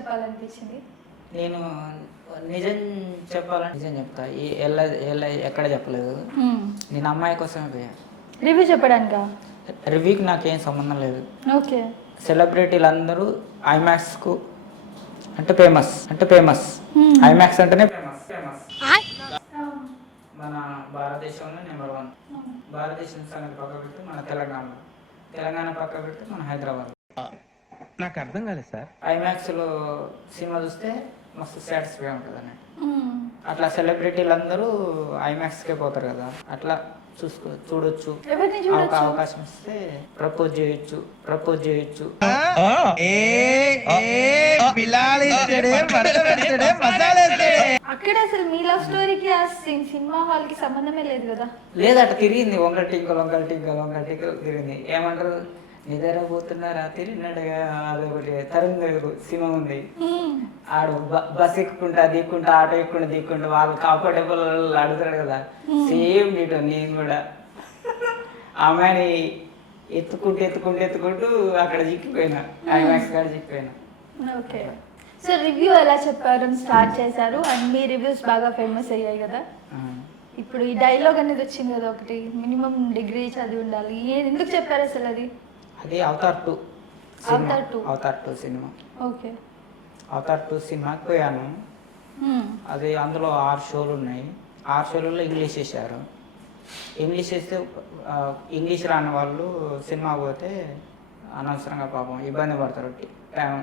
చెప్పాలనిపించింది? నేను నిజం చెప్పాలంటే నిజం చెప్తా. ఎక్కడ చెప్పలేదు. నేను అమ్మాయి కోసమే పోయా. రివ్యూ చెప్పడానికా? రివ్యూకి నాకేం సంబంధం లేదు. ఓకే. సెలబ్రిటీలు అందరూ ఐమాక్స్కు అంటే ఫేమస్. ఐమాక్స్ అంటేనే ఫేమస్. మన భారతదేశంలో నెంబర్ 1. భారతదేశం సంగతి పక్క పెట్టి మన తెలంగాణ పక్క పెట్టి మన హైదరాబాద్. నాకు అర్థం కాలేదు సార్. ఐమాక్స్లో సినిమా చూస్తే మస్తు సాటిస్ఫై ఉంటుంది అన్నట్టు. అట్లా సెలబ్రిటీలు అందరూ ఐమాక్స్కే పోతారు కదా, అట్లా చూడొచ్చు. అవకాశం ఇస్తే ప్రపోజ్ చేయొచ్చు. అక్కడ అసలు మీ లవ్ స్టోరీకి ఆ సినిమా హాల్ కి సంబంధమే లేదు కదా? లేదు, అట్లా తిరిగింది. వంగ టింకలు తిరిగింది. ఏమంటారు, నిద్రపోతున్నా తిరిగినట్టుగా అదొకటి తరంగ సినిమా ఉంది. ఆడు బస్ ఎక్కుంటా ఆటో దిక్కుంటా వాళ్ళు కంఫర్టబుల్ అడుగుతాడు కదా, సేమ్ నీటు. నేను కూడా అమ్మాయిని ఎత్తుకుంటూ అక్కడ చిక్కిపోయినా, ఐమాక్స్ కాడ చిక్కిపోయినా. ఓకే. సో రివ్యూ ఎలా చెప్పారు స్టార్ట్ చేశారు అండ్ మీ రివ్యూస్ బాగా ఫేమస్ అయ్యాయి కదా. ఇప్పుడు ఈ డైలాగ్ అనేది వచ్చింది కదా ఒకటి, మినిమం డిగ్రీ చదివి ఉండాలి. ఎందుకు చెప్పారు అసలు అది? అది అవతార్ 2 సినిమా. ఓకే. అవతార్ 2 సినిమాకి పోయాను. అది అందులో 6 షోలు ఉన్నాయి. 6 షోలలో ఇంగ్లీష్ వేసారు. ఇంగ్లీష్ వేస్తే ఇంగ్లీష్ రాని వాళ్ళు సినిమా పోతే అనవసరంగా పాపం ఇబ్బంది పడతారు.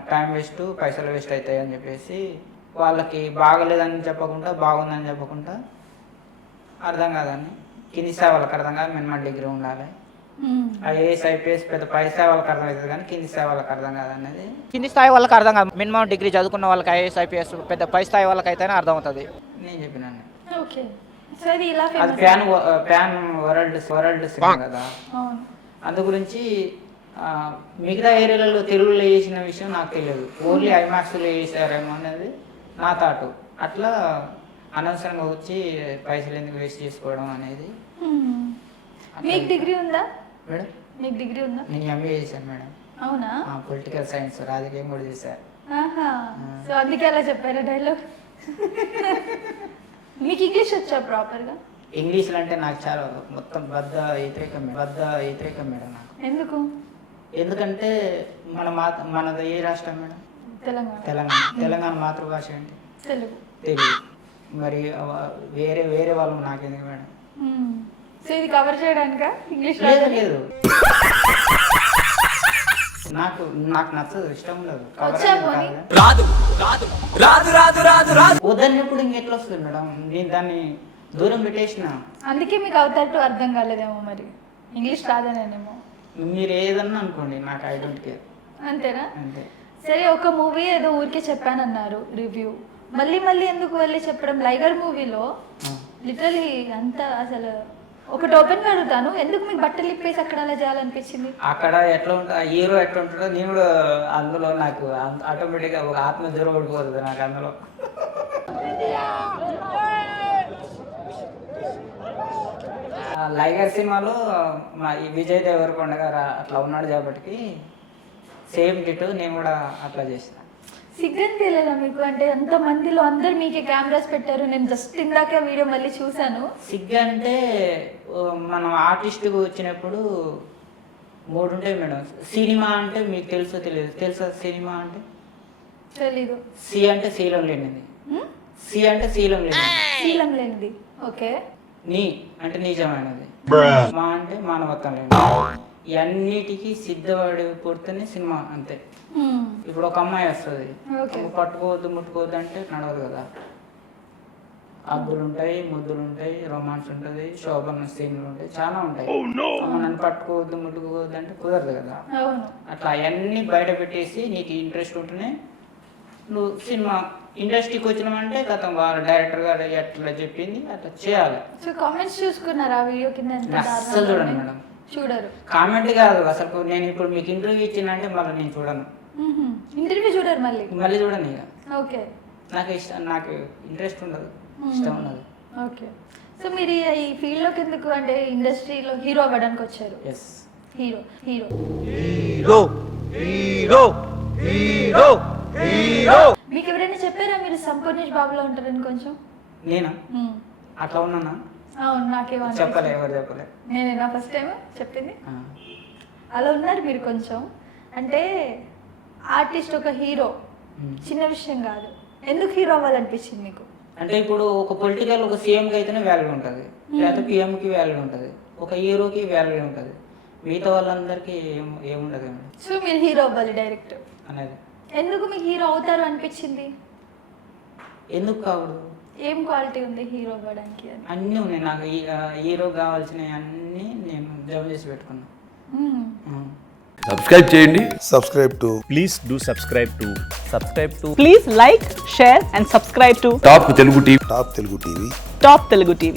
టైం వేస్ట్, పైసలు వేస్ట్ అవుతాయి అని చెప్పేసి వాళ్ళకి బాగలేదని చెప్పకుండా బాగుందని చెప్పకుండా అర్థం కాదని కింది స్థాయి వాళ్ళకి అర్థం కాదు, మినిమం డిగ్రీ ఉండాలి. ఐఏఎస్ ఐపీఎస్ పెద్ద పై స్థాయి వాళ్ళకి అర్థం అవుతుంది కానీ కింది స్థాయి వాళ్ళకి అర్థం కాదన్నది. కింది స్థాయి వాళ్ళకి అర్థం కాదు, మినిమం డిగ్రీ చదువుకున్న వాళ్ళకి ఐఏఎస్ ఐపీఎస్ పెద్ద పై స్థాయి వాళ్ళకి అయితేనే అర్థం అవుతుంది నేను చెప్పినాను. అది ప్యాన్ వరల్డ్ సినిమా కదా, అందు గురించి మిగతా ఏరియాలలో తెలుగులో వేసిన విషయం నాకు తెలియదు. ఓన్లీ ఐమాక్స్లో వేసారేమో అనేది నా థాట్. అట్లా అనవసరంగా వచ్చి పైసలు ఎందుకు వేస్ట్ చేసుకోవడం అనేది. మీకు డిగ్రీ ఉందా మేడం? మీకు డిగ్రీ ఉందా? నేను ఎంబీఏ చేశాను మేడం. అవునా? పొలిటికల్ సైన్స్, రాజకీయం కూడా చేశాను. సో అందుకే అలా చెప్పారా డైలాగ్? మీకు ఇంగ్లీష్ వచ్చా ప్రాపర్గా? ఇంగ్లీష్ అంటే నాకు చాలా మొత్తం బద్ద వ్యతిరేకం మేడం నాకు. ఎందుకంటే మనది ఏ రాష్ట్రం మేడం? తెలంగాణ మాతృభాష ఏంటి? తెలుగు. మరి వేరే వాళ్ళు నాకెందుకు మేడం? సో ఇది కవర్ చేయడానికా ఇంగ్లీష్? లేదు, నాకు నచ్చదు, ఇష్టం లేదు. వద్దన్నప్పుడు ఇంకెట్లా వస్తుంది మేడం? నేను దాన్ని దూరం పెట్టేసిన. అందుకే మీకు అవుతారు అర్థం కాలేదేమో, మరి ఇంగ్లీష్ రాదనేమో. మీరు ఏదన్నా అనుకోండి, నాకు ఐ డోంట్ కేర్. అంతేనా? అంతే. సరే, ఒక మూవీ ఏదో ఊరికే చెప్పానన్నారు రివ్యూ, మళ్ళీ ఎందుకు వెళ్ళి చెప్పడం? లైగర్ మూవీలో లిటరలీ అంతా అసలు ఒకటి ఓపెన్ గా అడుగుతాను, ఎందుకు మీకు బట్టలు ఇప్పేసి అక్కడ అలా చేయాలనిపించింది? అక్కడ ఎట్లా ఉంటుంది, హీరో ఎట్లా ఉంటుందో నేను కూడా అందులో నాకు ఆటోమేటిక్గా ఒక ఆత్మ జ్వరం పడిపోతుంది నాకు అందులో. లైగర్ సినిమాలో ఈ విజయ్ దేవరకొండ గారు అట్లా ఉన్నాడు కాబట్టి సేమ్ డిటో నేను కూడా అట్లా చేసిన. సిగ్గని తెలియదా మీకు? అంటే అంత మందిలో అందరు మీకే కెమెరాస్ పెట్టారు, నేను జస్ట్ ఇందాక వీడియో మళ్ళీ చూసాను. సిగ్గు అంటే మనం ఆర్టిస్ట్కి వచ్చినప్పుడు 3 ఉంటాయి మేడం. సినిమా అంటే మీకు తెలుసా సినిమా అంటే? తెలీదు. సి అంటే శీలం లేనిది. సి అంటే శీలం లేనిది. ఓకే. నీ అంటే నిజమైనది. మా అంటే మానవత్వం లేనిది. ఇవన్నిటికీ సిద్ధపడి పుడితేనే సినిమా. అంతే. ఇప్పుడు ఒక అమ్మాయి వస్తుంది, పట్టుకోవద్దు ముట్టుకోవద్దు అంటే నడవదు కదా. అగ్గులు ఉంటాయి, ముద్దులు ఉంటాయి, రొమాన్స్ ఉంటుంది, శోభన సీన్లు ఉంటాయి, చాలా ఉంటాయి. నన్ను పట్టుకోవద్దు ముట్టుకోవద్దు అంటే కుదరదు కదా. అట్లా అవన్నీ బయట పెట్టేసి నీకు ఇంట్రెస్ట్ ఉంటేనే నువ్వు సినిమా ఇండస్ట్రీకి వచ్చినామంటే గతం వాళ్ళ డైరెక్టర్ గారు ఎట్లా చెప్పింది అట్లా చేయాలి. కామెంట్స్ చూసుకున్నారా వీడియో కింద? అస్సలు చూడండి మేడం. చూడరు? కామెంట్ కాదు అసలు. నేను ఇప్పుడు మీకు ఇంటర్వ్యూ ఇచ్చినంటే మళ్ళీ నేను చూడను. ఇంటర్వ్యూ చూడరు? మళ్ళీ చూడను ఇక. ఓకే. నాకు ఇంట్రెస్ట్ ఉండదు, ఇష్టం ఉండదు. ఓకే. సో మీరు ఈ ఫీల్డ్ లోకి ఎందుకు, అంటే ఇండస్ట్రీలో హీరో అవ్వడానికి వచ్చారు? హీరో మీకు ఎవరైనా చెప్పారా మీరు సంపూర్ణేష్ బాబులో ఉంటారని కొంచెం? నేనా మ్మ్. అట్లా ఉన్నానా? అవును, నాకేమో చెప్పలే, ఎవరు చెప్పలే. నేనేనా ఫస్ట్ టైం చెప్పింది? ఆ. అలా ఉన్నారు మీరు కొంచెం. అంటే ఆర్టిస్ట్ ఒక హీరో చిన్న విషయం కాదు. ఎందుకు హీరో అవ్వాలనిపించింది మీకు? అంటే ఇప్పుడు ఒక పొలిటికల్ ఒక సీఎంకి అయితేనే వాల్యూ ఉంటుంది, లేకపోతే పిఎంకి వాల్యూ ఉంటుంది, ఒక హీరోకి వాల్యూ ఉంటుంది, మిగతా వాళ్ళందరికీ ఏముండదు సో మీరు హీరో అవ్వాలి డైరెక్ట్ అనేది. ఎందుకు మీకు హీరో అవుతారు అనిపించింది? ఎందుకు కావదు? ఏం క్వాలిటీ ఉంది హీరో అవ్వడానికి అని? అన్నీ ఉన్నాయి నాకు. హీరో కావాల్సినవి అన్నీ నేను జమ చేసి పెట్టుకున్నాను. సబ్స్క్రైబ్ చేయండి. Please do subscribe to Please like, share and subscribe to top Telugu TV. Top Telugu TV. Top Telugu TV.